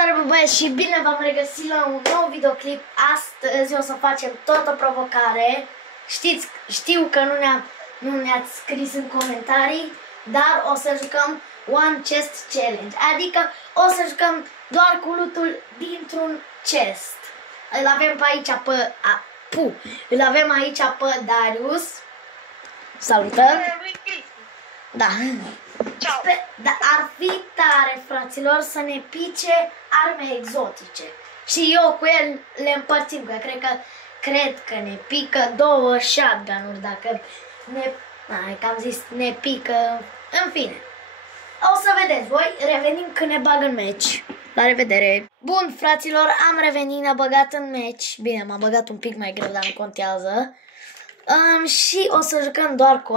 Salutare băieți și bine v-am regăsit la un nou videoclip. Astăzi o să facem tot o provocare. Știu că nu ne-ați scris în comentarii, dar o să jucăm One Chest Challenge. Adică o să jucăm doar cu lootul dintr-un chest. Îl avem pe aici îl avem aici pe Darius. Salutări. Da. Dar ar fi tare, fraților, să ne pice arme exotice. Și eu cu el le împărțim, că cred că ne pică 2 shotgun-uri dacă ne pică, în fine. O să vedeți voi, revenim când ne bag în meci. La revedere! Bun, fraților, am revenit, ne-a băgat în meci. Bine, m-a băgat un pic mai greu, dar nu contează. Și o să jucăm doar cu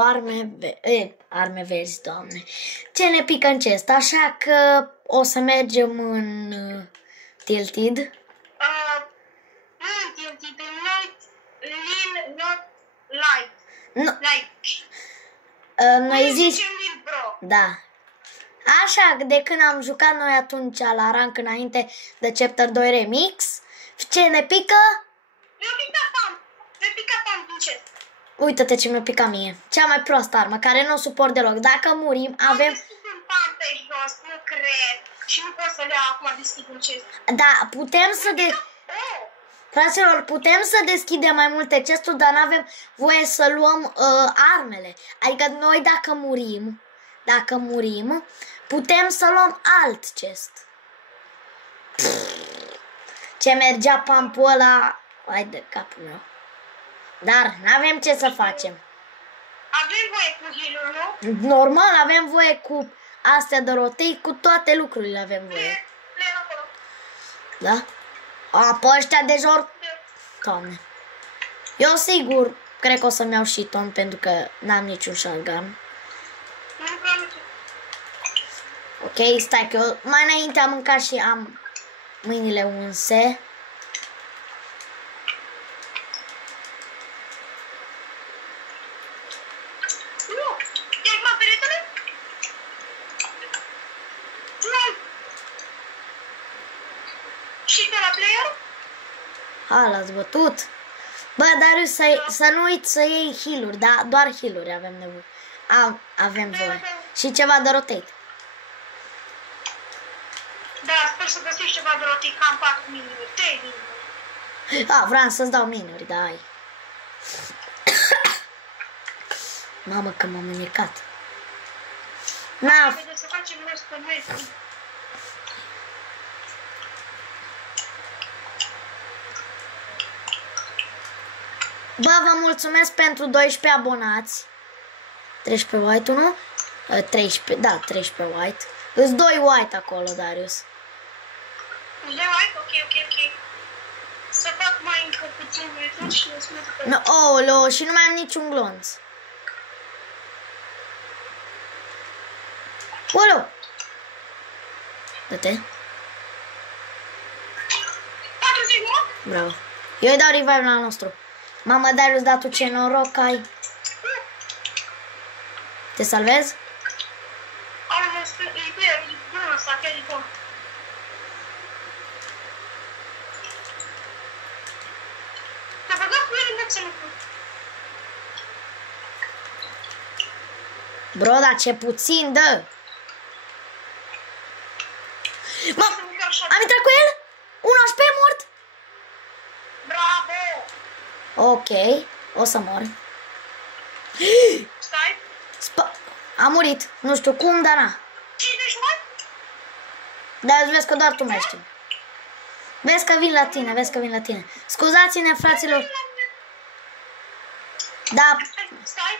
arme verzi, doamne. Ce ne pică în chest, așa că o să mergem în Tilted. Nu Tilted, not light. Noi zici... Da. Așa, de când am jucat noi atunci la rank înainte de Chapter 2 Remix, ce ne pică? Mi-a picat pump în chest. Uită-te ce mi-a picat mie. Cea mai proastă armă, care nu o suport deloc. Dacă murim, avem... Am deschis un pump pe jos, nu cred. Și nu pot să le iau acum, deschid un chest. Da, putem să... Fraților, putem să deschidem mai multe chesturi, dar n-avem voie să luăm armele. Adică noi dacă murim, putem să luăm alt chest. Ce mergea pump-ul ăla... Hai de capul meu. Dar n-avem ce să facem. Avem voie cu heal-ul, nu? Normal, avem voie cu astea de rotate, cu toate lucrurile avem voie. Le acolo. Da? Pe ăștia de jor... Doamne. Eu sigur, cred că o să-mi iau și ton, pentru că n-am niciun shotgun. Ok, stai că eu mai înainte am mâncat și am mâinile unse. Și de la player? L-ați bătut? Bă, Darius, să nu uiți să iei heal-uri, da? Doar heal-uri avem nevoie. Avem voie. Și ceva de rotate. Da, sper să găsești ceva de rotate, cam 4 minuri, 3 minuri. Vreau să-ți dau minuri, da, ai. Mamă, că m-am înecat. Haideți să facem noi pe Messi. Bă, vă mulțumesc pentru 12 abonați. 13 white, nu? 13, da, 13 white. Îs 2 white acolo, Darius. 2 white? Ok. Să fac mai încă puțin de și o să mă duc. Oleo, și nu mai am niciun glonț. Oleo! Dă-te. 40 mult? Bravo. Eu îi dau revive la nostru. Mamă, Darius, dar tu ce noroc ai. Te salvezi? Bro, dar ce puțin dă. Mă, am intrat cu el? 1 HP mort. Bravo! Ok, o să mor. Stai. A murit, nu știu cum, dar na. Cine ești, mă? Dar vezi că doar tu mai știi. Vezi că vin la tine, Scuzați-ne, fraților. Da. Stai.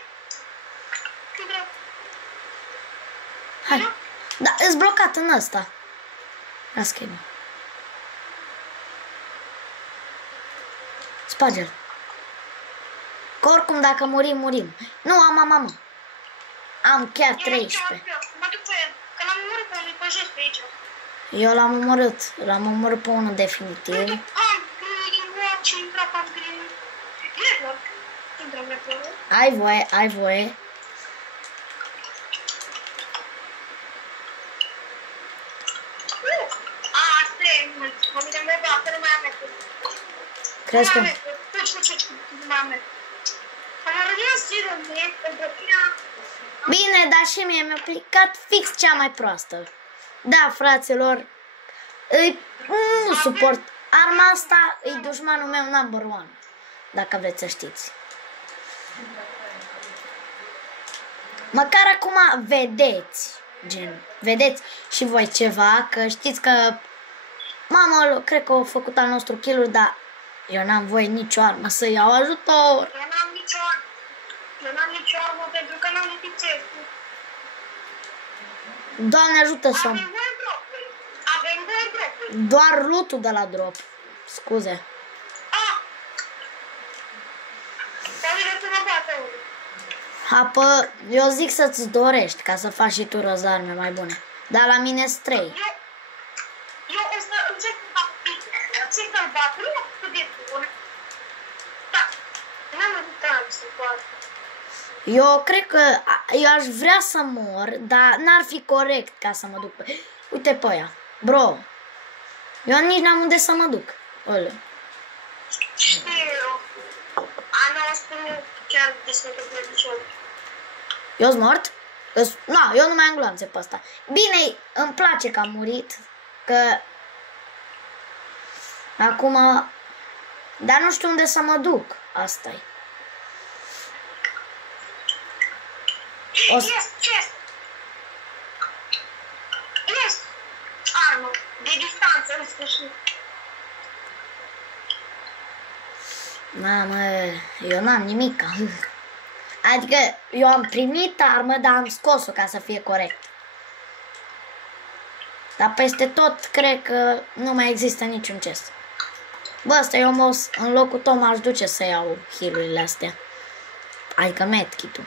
Hai. Da, ești blocat în ăsta. Las-că-i. Sparge-l. Că oricum dacă murim. Nu, am. Am chiar 13. Mă duc pe el, că l-am omorât pe unul pe jos pe aici. Eu l-am omorât pe unul definitiv. Ai voie. mult. Familia mea, că nu mai am metru. Crezi că... Fugi, nu mai am metru. Am rămas zilele, pentru tine... Bine, dar și mie mi-a aplicat fix cea mai proastă. Da, fraților, nu suport. Arma asta e dușmanul meu number one, dacă vreți să știți. Măcar acum vedeți, gen, vedeți și voi ceva, că știți că mama, cred că a făcut al nostru kill-uri, dar eu n-am voie nicio armă să iau ajutor. Eu n-am nicio armă pentru că n-am nici. Doamne ajută să... Avem voie dropuri. Doar loot-ul de la drop. Scuze. Apă, eu zic să-ți dorești ca să faci și tu roz arme mai bune. Dar la mine sunt 3. Eu o să încerc să fac ce să-l bat, nu atât de bun. Da, n-am ajutat să fac. Eu cred că eu aș vrea să mor, dar n-ar fi corect ca să mă duc pe... Uite pe aia. Bro, eu nici n-am unde să mă duc. Oleu. Știu. Ana o spune chiar despre televizor. Eu sunt mort? Na, eu nu mai am gloanțe pe ăsta. Bine, îmi place că am murit, că... Acum... Dar nu știu unde să mă duc. Asta-i. Yes, chest. Yes. Armă. De distanță, în sfârșit. Mamă, eu n-am nimic. Adică eu am primit armă, dar am scos-o ca să fie corect. Dar peste tot cred că nu mai există niciun chest. Bă, ăsta eu în locul tău m-aș duce să iau heal-urile astea. Adică medkit-ul.